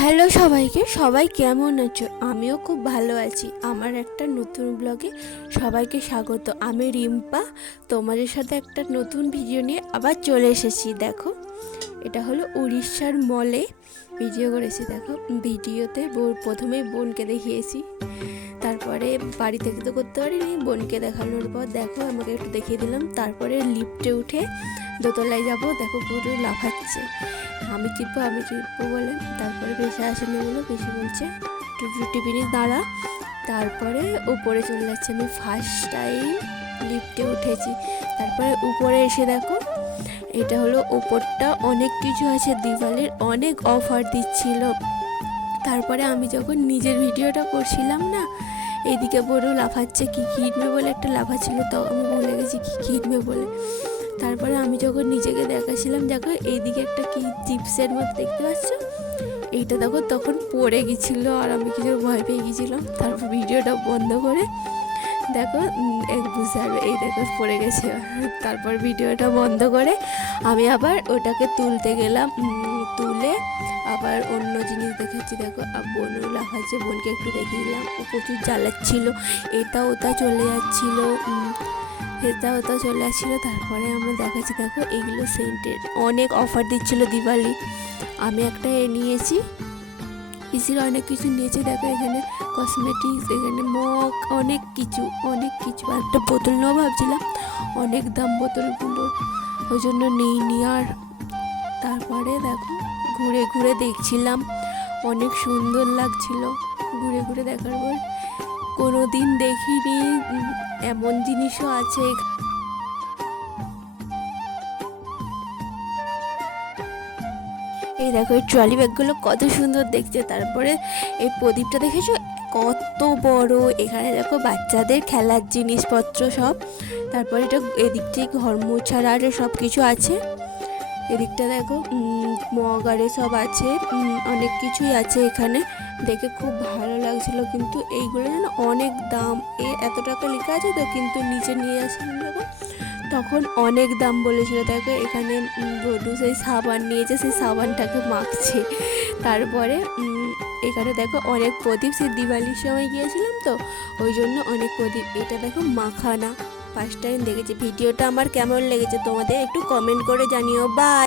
Hello সবাইকে, সবাই কেমন আছো? আমিও খুব ভালো আছি। আমার একটা নতুন ব্লগে সবাইকে স্বাগত। আমি রিম্পা, তোমাদের সাথে একটা নতুন ভিডিও নিয়ে আবার চলে এসেছি। দেখো, এটা হলো উড়িষ্যার মলে ভিডিও করেছি। দেখো, ভিডিওতে প্রথমেই বোনকে দেখিয়েছি, তারপরে বাড়ি থেকে তো করতে পারিনি, বোনকে দেখানোর পর দেখো আমাকে একটু দেখিয়ে দিলাম। তারপরে লিফটে উঠে দোতলায় যাব, দেখো পুরো লাফাচ্ছে। আমি চিপবো বলে, তারপরে বেশি আসেনি বলো, বেশি বলছে টিফিনে দাঁড়া। তারপরে উপরে চলে যাচ্ছে। আমি ফার্স্ট টাইম লিফটে উঠেছি। তারপরে উপরে এসে দেখো, এটা হলো উপরটা অনেক কিছু আছে, দিওয়ালির অনেক অফার দিচ্ছিল। তারপরে আমি যখন নিজের ভিডিওটা করছিলাম না, এইদিকে বড় লাফাচ্ছে, কি কিনবে বলে একটা লাফাচ্ছিল, তো আমি ভুলে গেছি কি কিনবে বলে। তারপরে আমি যখন নিজেকে দেখাচ্ছিলাম, দেখো এইদিকে একটা কি চিপসের মতো দেখতে পাচ্ছ, এইটা দেখো তখন পড়ে গেছিলো আর আমি কিছু ভয় পেয়ে গেছিলাম। তারপর ভিডিওটা বন্ধ করে দেখো বুঝতে পারবে, এই দেখো পড়ে গেছে। তারপর ভিডিওটা বন্ধ করে আমি আবার ওটাকে তুলতে গেলাম, তুলে আবার অন্য জিনিস দেখাচ্ছি। দেখো বোনও লাফাচ্ছে, বোনকে একটু দেখিয়ে দিলাম। ও প্রচুর জ্বালাচ্ছিলো, এটা ওটা চলে যাচ্ছিলো, এটা ওটা চলে আসছিলো। তারপরে আমরা দেখাচ্ছি, দেখো এইগুলো সেন্টের অনেক অফার দিচ্ছিলো দিওয়ালি। আমি একটা নিয়েছি, পিসির অনেক কিছু নিয়েছে। দেখো এখানে কসমেটিক্স, এখানে মগ, অনেক কিছু একটা বোতল নেওয়া ভাবছিলাম, অনেক দাম বোতলগুলো, ওই জন্য নিইনি আর। তারপরে দেখো ঘুরে ঘুরে দেখছিলাম, অনেক সুন্দর লাগছিল ঘুরে ঘুরে দেখার পর। কোনো দিন দেখিনি এমন জিনিসও আছে। এই দেখো এই ট্রলি ব্যাগগুলো কত সুন্দর দেখছে। তারপরে এই প্রদীপটা দেখেছো কত বড়। এখানে দেখো বাচ্চাদের খেলার জিনিসপত্র সব। তারপরে এটা এদিকটাই ঘর মোছার আর সব কিছু আছে। এদিকটা দেখো মগ আরে সব আছে, অনেক কিছুই আছে এখানে। দেখে খুব ভালো লাগছিল, কিন্তু এইগুলো যেন অনেক দাম। এত টাকা লেখা আছে তো, কিন্তু নিচে নিয়ে আসলাম যখন, তখন অনেক দাম বলেছিল। দেখো এখানে বডু সেই সাবান নিয়েছে, সেই সাবানটাকে মাখছে। তারপরে এখানে দেখো অনেক প্রদীপ, সেই দিওয়ালির সময় গিয়েছিলাম তো, ওই জন্য অনেক প্রদীপ। এটা দেখো মাখানা, ফার্স্ট টাইম দেখেছি। ভিডিওটা আমার কেমন লেগেছে তোমাদের একটু কমেন্ট করে জানিও। বাই।